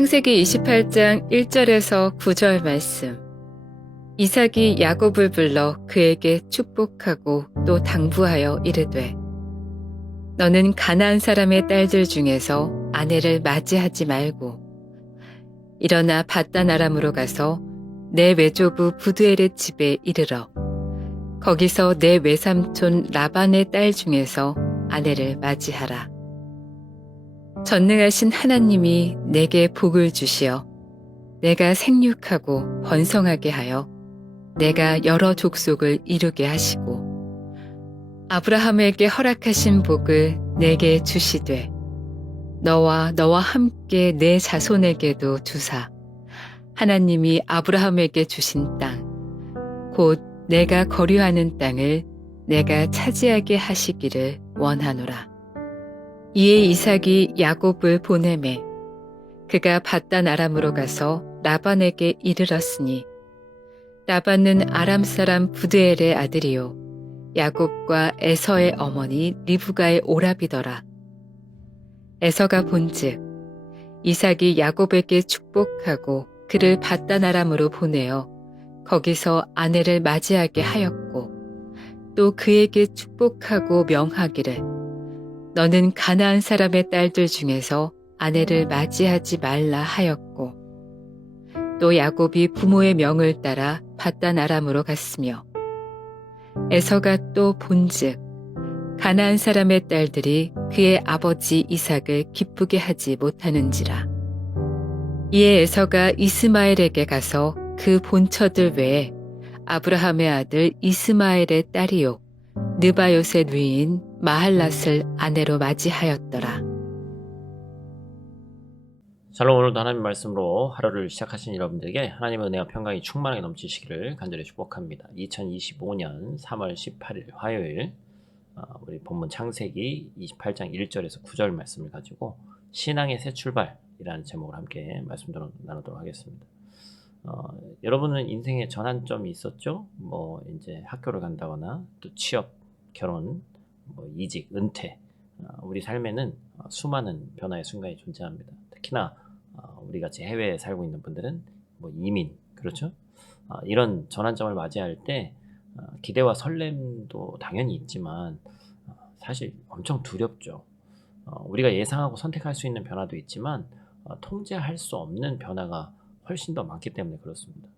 창세기 28장 1절에서 9절 말씀. 이삭이 야곱을 불러 그에게 축복하고 또 당부하여 이르되 너는 가나안 사람의 딸들 중에서 아내를 맞이하지 말고 일어나 밧단 아람으로 가서 내 외조부 부두엘의 집에 이르러 거기서 내 외삼촌 라반의 딸 중에서 아내를 맞이하라. 전능하신 하나님이 내게 복을 주시어 내가 생육하고 번성하게 하여 내가 여러 족속을 이루게 하시고 아브라함에게 허락하신 복을 내게 주시되 너와 함께 내 자손에게도 주사 하나님이 아브라함에게 주신 땅 곧 내가 거류하는 땅을 내가 차지하게 하시기를 원하노라. 이에 이삭이 야곱을 보내매 그가 밧단 아람으로 가서 라반에게 이르렀으니 라반은 아람 사람 부드엘의 아들이요 야곱과 에서의 어머니 리브가의 오라비더라. 에서가 본즉 이삭이 야곱에게 축복하고 그를 밧단 아람으로 보내어 거기서 아내를 맞이하게 하였고 또 그에게 축복하고 명하기를 너는 가나안 사람의 딸들 중에서 아내를 맞이하지 말라 하였고 또 야곱이 부모의 명을 따라 밧단 아람으로 갔으며 에서가 또 본즉 가나안 사람의 딸들이 그의 아버지 이삭을 기쁘게 하지 못하는지라. 이에 에서가 이스마엘에게 가서 그 본처들 외에 아브라함의 아들 이스마엘의 딸이요 느바요의 누이인 마할랏을 아내로 맞이하였더라. 샬롬. 오늘도 하나님 말씀으로 하루를 시작하신 여러분들에게 하나님의 은혜와 평강이 충만하게 넘치시기를 간절히 축복합니다. 2025년 3월 18일 화요일 우리 본문 창세기 28장 1절에서 9절 말씀을 가지고 신앙의 새 출발이라는 제목으로 함께 말씀 나누도록 하겠습니다. 여러분은 인생에 전환점이 있었죠? 이제 학교를 간다거나 또 취업, 결혼, 이직, 은퇴. 우리 삶에는 수많은 변화의 순간이 존재합니다. 특히나 우리 같이 해외에 살고 있는 분들은 이민, 그렇죠? 이런 전환점을 맞이할 때 기대와 설렘도 당연히 있지만 사실 엄청 두렵죠. 우리가 예상하고 선택할 수 있는 변화도 있지만 통제할 수 없는 변화가 훨씬 더 많기 때문에 그렇습니다.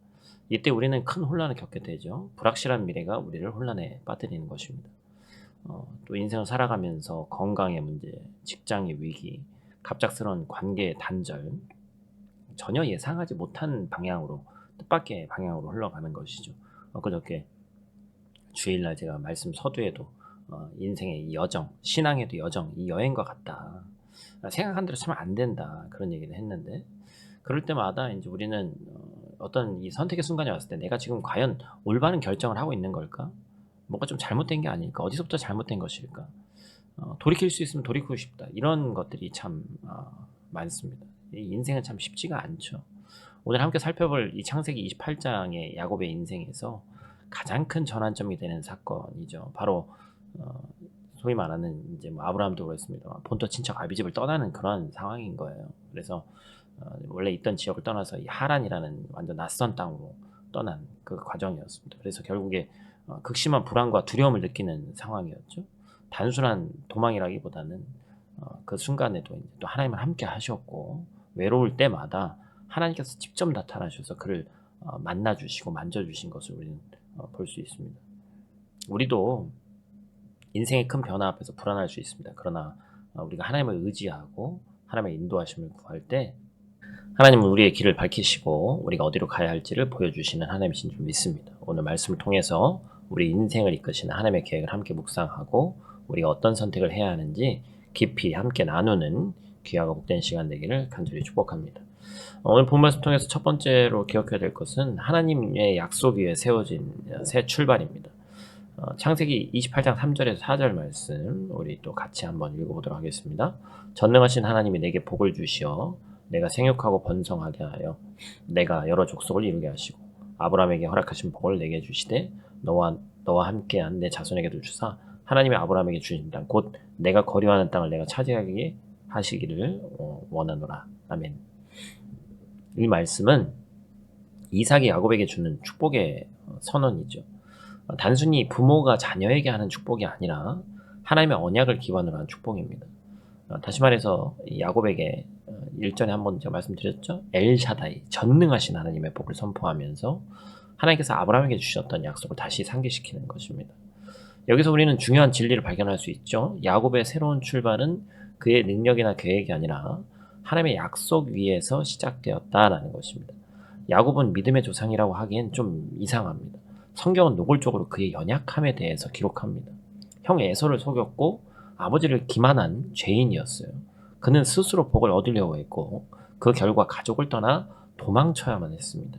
이때 우리는 큰 혼란을 겪게 되죠. 불확실한 미래가 우리를 혼란에 빠뜨리는 것입니다. 또 인생을 살아가면서 건강의 문제, 직장의 위기, 갑작스러운 관계의 단절, 전혀 예상하지 못한 방향으로, 뜻밖의 방향으로 흘러가는 것이죠. 그저께 주일날 제가 말씀 서두에도 인생의 이 여정, 신앙에도 여정, 이 여행과 같다. 생각한 대로 차면 안 된다. 그런 얘기를 했는데, 그럴 때마다 이제 우리는 어떤 이 선택의 순간이 왔을 때 내가 지금 과연 올바른 결정을 하고 있는 걸까? 뭔가 좀 잘못된 게 아닐까? 어디서부터 잘못된 것일까? 돌이킬 수 있으면 돌이키고 싶다. 이런 것들이 참 많습니다. 이 인생은 참 쉽지가 않죠. 오늘 함께 살펴볼 이 창세기 28장의 야곱의 인생에서 가장 큰 전환점이 되는 사건이죠. 바로 소위 말하는 이제 아브라함도 그랬습니다. 본토 친척 아비집을 떠나는 그런 상황인 거예요. 그래서 원래 있던 지역을 떠나서 이 하란이라는 완전 낯선 땅으로 떠난 그 과정이었습니다. 그래서 결국에 극심한 불안과 두려움을 느끼는 상황이었죠. 단순한 도망이라기보다는 그 순간에도 이제 또 하나님을 함께 하셨고 외로울 때마다 하나님께서 직접 나타나셔서 그를 만나주시고 만져주신 것을 우리는 볼 수 있습니다. 우리도 인생의 큰 변화 앞에서 불안할 수 있습니다. 그러나 우리가 하나님을 의지하고 하나님의 인도하심을 구할 때 하나님은 우리의 길을 밝히시고 우리가 어디로 가야 할지를 보여주시는 하나님이신 줄 믿습니다. 오늘 말씀을 통해서 우리 인생을 이끄시는 하나님의 계획을 함께 묵상하고 우리가 어떤 선택을 해야 하는지 깊이 함께 나누는 귀하고 복된 시간 되기를 간절히 축복합니다. 오늘 본 말씀 통해서 첫 번째로 기억해야 될 것은 하나님의 약속 위에 세워진 새 출발입니다. 창세기 28장 3절에서 4절 말씀 우리 또 같이 한번 읽어보도록 하겠습니다. 전능하신 하나님이 내게 복을 주시어 내가 생육하고 번성하게 하여 내가 여러 족속을 이루게 하시고 아브라함에게 허락하신 복을 내게 주시되 너와 함께한 내 자손에게도 주사 하나님의 아브라함에게 주신 땅 곧 내가 거류하는 땅을 내가 차지하게 하시기를 원하노라. 아멘. 이 말씀은 이삭이 야곱에게 주는 축복의 선언이죠. 단순히 부모가 자녀에게 하는 축복이 아니라 하나님의 언약을 기반으로 한 축복입니다. 다시 말해서 이 야곱에게 일전에 한번 제가 말씀드렸죠. 엘샤다이, 전능하신 하나님의 복을 선포하면서 하나님께서 아브라함에게 주셨던 약속을 다시 상기시키는 것입니다. 여기서 우리는 중요한 진리를 발견할 수 있죠. 야곱의 새로운 출발은 그의 능력이나 계획이 아니라 하나님의 약속 위에서 시작되었다라는 것입니다. 야곱은 믿음의 조상이라고 하기엔 좀 이상합니다. 성경은 노골적으로 그의 연약함에 대해서 기록합니다. 형 에서를 속였고 아버지를 기만한 죄인이었어요. 그는 스스로 복을 얻으려고 했고 그 결과 가족을 떠나 도망쳐야만 했습니다.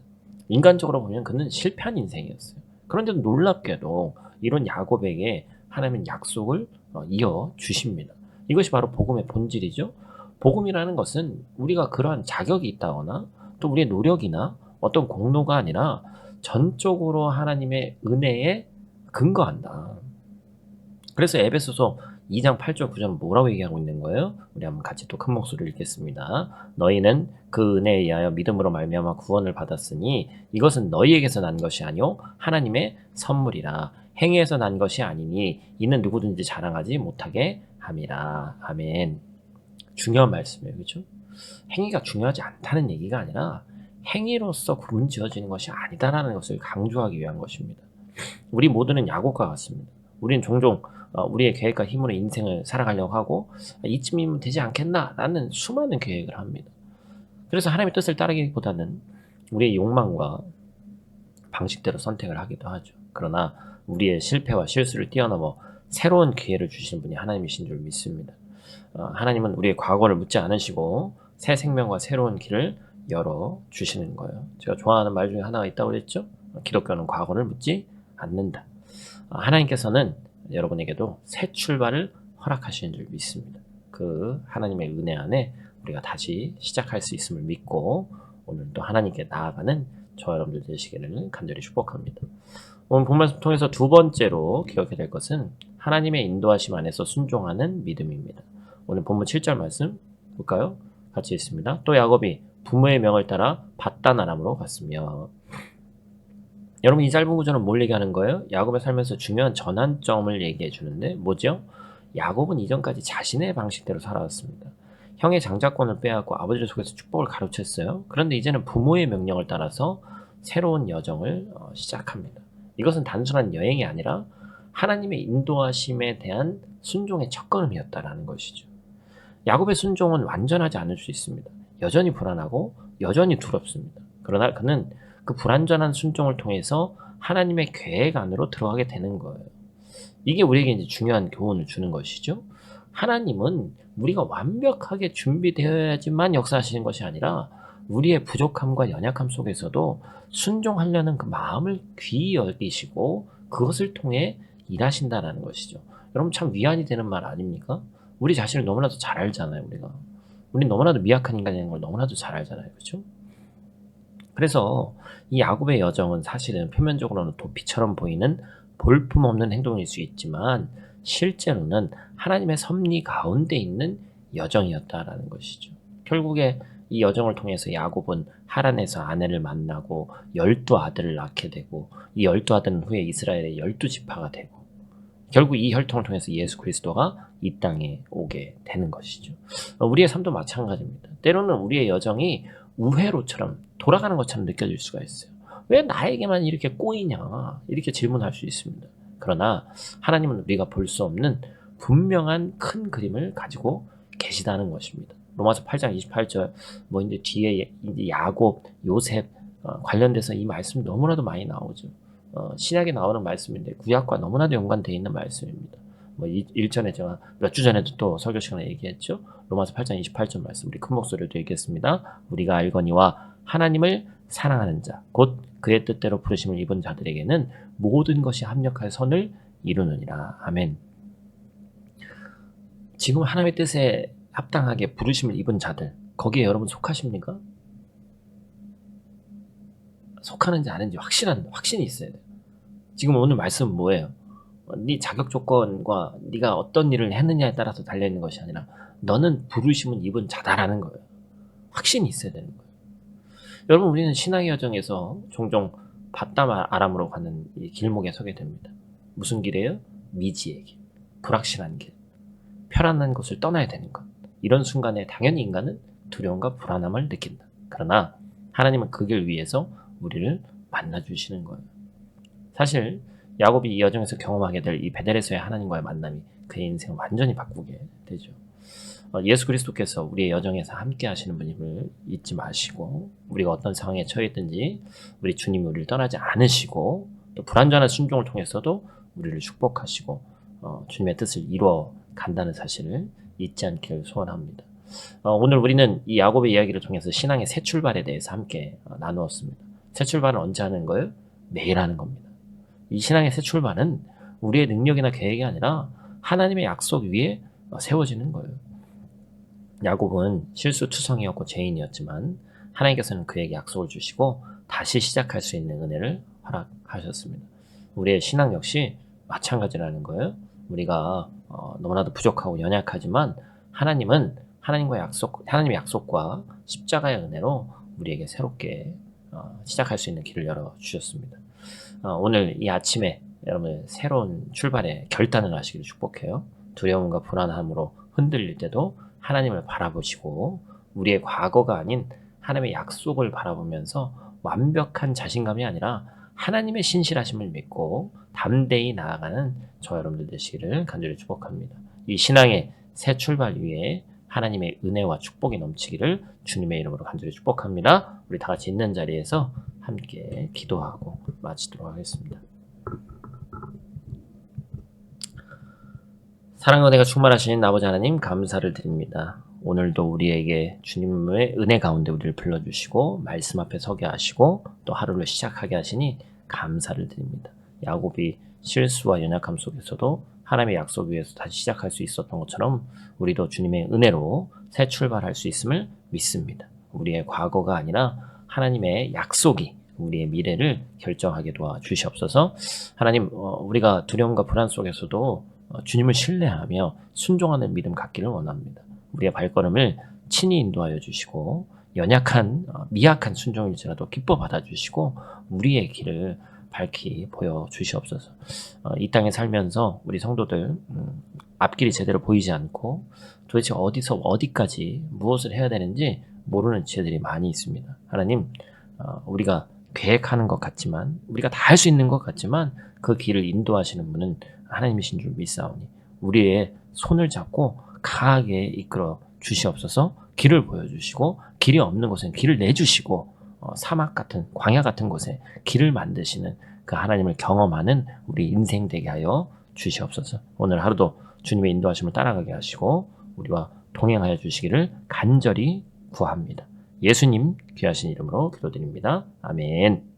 인간적으로 보면 그는 실패한 인생이었어요. 그런데도 놀랍게도 이런 야곱에게 하나님은 약속을 이어주십니다. 이것이 바로 복음의 본질이죠. 복음이라는 것은 우리가 그러한 자격이 있다거나 또 우리의 노력이나 어떤 공로가 아니라 전적으로 하나님의 은혜에 근거한다. 그래서 에베소서 2장 8절 9절은 뭐라고 얘기하고 있는 거예요? 우리 한번 같이 또 큰 목소리로 읽겠습니다. 너희는 그 은혜에 의하여 믿음으로 말미암아 구원을 받았으니 이것은 너희에게서 난 것이 아니요 하나님의 선물이라. 행위에서 난 것이 아니니 이는 누구든지 자랑하지 못하게 함이라. 아멘. 중요한 말씀이에요. 그렇죠? 행위가 중요하지 않다는 얘기가 아니라 행위로서 구분 지어지는 것이 아니다라는 것을 강조하기 위한 것입니다. 우리 모두는 야곱과 같습니다. 우리는 종종 우리의 계획과 힘으로 인생을 살아가려고 하고 이쯤이면 되지 않겠나라는 수많은 계획을 합니다. 그래서 하나님의 뜻을 따르기보다는 우리의 욕망과 방식대로 선택을 하기도 하죠. 그러나 우리의 실패와 실수를 뛰어넘어 새로운 기회를 주시는 분이 하나님이신 줄 믿습니다. 하나님은 우리의 과거를 묻지 않으시고 새 생명과 새로운 길을 열어주시는 거예요. 제가 좋아하는 말 중에 하나가 있다고 그랬죠? 기독교는 과거를 묻지 않는다. 하나님께서는 여러분에게도 새 출발을 허락하시는 줄 믿습니다. 그 하나님의 은혜 안에 우리가 다시 시작할 수 있음을 믿고 오늘도 하나님께 나아가는 저와 여러분들 되시기를 간절히 축복합니다. 오늘 본 말씀 통해서 두 번째로 기억해야 될 것은 하나님의 인도하심 안에서 순종하는 믿음입니다. 오늘 본문 7절 말씀 볼까요? 같이 읽습니다. 또 야곱이 부모의 명을 따라 밧단 아람으로 갔으며. 여러분 이 짧은 구절은 뭘 얘기하는 거예요? 야곱의 삶에서 중요한 전환점을 얘기해 주는데 뭐죠? 야곱은 이전까지 자신의 방식대로 살아왔습니다. 형의 장자권을 빼앗고 아버지를 속에서 축복을 가로챘어요. 그런데 이제는 부모의 명령을 따라서 새로운 여정을 시작합니다. 이것은 단순한 여행이 아니라 하나님의 인도하심에 대한 순종의 첫걸음이었다라는 것이죠. 야곱의 순종은 완전하지 않을 수 있습니다. 여전히 불안하고 여전히 두렵습니다. 그러나 그는 그 불완전한 순종을 통해서 하나님의 계획 안으로 들어가게 되는 거예요. 이게 우리에게 이제 중요한 교훈을 주는 것이죠. 하나님은 우리가 완벽하게 준비되어야지만 역사하시는 것이 아니라 우리의 부족함과 연약함 속에서도 순종하려는 그 마음을 귀히 여기시고 그것을 통해 일하신다라는 것이죠. 여러분 참 위안이 되는 말 아닙니까? 우리 자신을 너무나도 잘 알잖아요. 우리 너무나도 미약한 인간인 걸 너무나도 잘 알잖아요. 그렇죠? 그래서 이 야곱의 여정은 사실은 표면적으로는 도피처럼 보이는 볼품없는 행동일 수 있지만 실제로는 하나님의 섭리 가운데 있는 여정이었다라는 것이죠. 결국에 이 여정을 통해서 야곱은 하란에서 아내를 만나고 12아들을 낳게 되고 이 12아들은 후에 이스라엘의 12지파가 되고 결국 이 혈통을 통해서 예수 그리스도가 이 땅에 오게 되는 것이죠. 우리의 삶도 마찬가지입니다. 때로는 우리의 여정이 우회로처럼 돌아가는 것처럼 느껴질 수가 있어요. 왜 나에게만 이렇게 꼬이냐 이렇게 질문할 수 있습니다. 그러나 하나님은 우리가 볼 수 없는 분명한 큰 그림을 가지고 계시다는 것입니다. 로마서 8장 28절 이제 뒤에 이제 야곱, 요셉 관련돼서 이 말씀 너무나도 많이 나오죠. 신약에 나오는 말씀인데 구약과 너무나도 연관되어 있는 말씀입니다. 일전에 제가 몇 주 전에도 또 설교 시간에 얘기했죠. 로마서 8장 28절 말씀 우리 큰 목소리로 읽겠습니다. 우리가 알거니와 하나님을 사랑하는 자 곧 그의 뜻대로 부르심을 입은 자들에게는 모든 것이 합력하여 선을 이루느니라. 아멘. 지금 하나님의 뜻에 합당하게 부르심을 입은 자들 거기에 여러분 속하십니까? 속하는지 아닌지 확신이 있어야 돼요. 지금 오늘 말씀은 뭐예요? 네 자격 조건과 네가 어떤 일을 했느냐에 따라서 달려있는 것이 아니라 너는 부르심은 입은 자다라는 거예요. 확신이 있어야 되는 거예요. 여러분, 우리는 신앙의 여정에서 종종 바담 아람으로 가는 이 길목에 서게 됩니다. 무슨 길이에요? 미지의 길, 불확실한 길, 편안한 곳을 떠나야 되는 것. 이런 순간에 당연히 인간은 두려움과 불안함을 느낀다. 그러나 하나님은 그 길 위에서 우리를 만나주시는 거예요. 사실 야곱이 이 여정에서 경험하게 될 이 베델에서의 하나님과의 만남이 그의 인생을 완전히 바꾸게 되죠. 예수 그리스도께서 우리의 여정에서 함께 하시는 분임을 잊지 마시고, 우리가 어떤 상황에 처해 있든지 우리 주님이 우리를 떠나지 않으시고, 또 불완전한 순종을 통해서도 우리를 축복하시고 주님의 뜻을 이루어 간다는 사실을 잊지 않기를 소원합니다. 오늘 우리는 이 야곱의 이야기를 통해서 신앙의 새 출발에 대해서 함께 나누었습니다. 새 출발은 언제 하는 거예요? 매일 하는 겁니다. 이 신앙의 새 출발은 우리의 능력이나 계획이 아니라 하나님의 약속 위에 세워지는 거예요. 야곱은 실수투성이었고 죄인이었지만 하나님께서는 그에게 약속을 주시고 다시 시작할 수 있는 은혜를 허락하셨습니다. 우리의 신앙 역시 마찬가지라는 거예요. 우리가 너무나도 부족하고 연약하지만 하나님은 하나님의 약속과 십자가의 은혜로 우리에게 새롭게 시작할 수 있는 길을 열어주셨습니다. 오늘 이 아침에 여러분 새로운 출발의 결단을 하시기를 축복해요. 두려움과 불안함으로 흔들릴 때도 하나님을 바라보시고 우리의 과거가 아닌 하나님의 약속을 바라보면서 완벽한 자신감이 아니라 하나님의 신실하심을 믿고 담대히 나아가는 저 여러분들 되시기를 간절히 축복합니다. 이 신앙의 새 출발 위에 하나님의 은혜와 축복이 넘치기를 주님의 이름으로 간절히 축복합니다. 우리 다 같이 있는 자리에서 함께 기도하고 마치도록 하겠습니다. 사랑과 은혜가 충만하신 아버지 하나님, 감사를 드립니다. 오늘도 우리에게 주님의 은혜 가운데 우리를 불러주시고 말씀 앞에 서게 하시고 또 하루를 시작하게 하시니 감사를 드립니다. 야곱이 실수와 연약함 속에서도 하나님의 약속 위에서 다시 시작할 수 있었던 것처럼 우리도 주님의 은혜로 새 출발할 수 있음을 믿습니다. 우리의 과거가 아니라 하나님의 약속이 우리의 미래를 결정하게 도와주시옵소서. 하나님, 우리가 두려움과 불안 속에서도 주님을 신뢰하며 순종하는 믿음 갖기를 원합니다. 우리의 발걸음을 친히 인도하여 주시고 미약한 순종일지라도 기뻐 받아주시고 우리의 길을 밝히 보여주시옵소서. 이 땅에 살면서 우리 성도들 앞길이 제대로 보이지 않고 도대체 어디서 어디까지 무엇을 해야 되는지 모르는 지혜들이 많이 있습니다. 하나님, 우리가 계획하는 것 같지만 우리가 다 할 수 있는 것 같지만 그 길을 인도하시는 분은 하나님이신 줄 믿사오니 우리의 손을 잡고 강하게 이끌어 주시옵소서. 길을 보여주시고 길이 없는 곳엔 길을 내주시고 사막 같은 광야 같은 곳에 길을 만드시는 그 하나님을 경험하는 우리 인생 되게 하여 주시옵소서. 오늘 하루도 주님의 인도하심을 따라가게 하시고 우리와 동행하여 주시기를 간절히 구합니다. 예수님 귀하신 이름으로 기도드립니다. 아멘.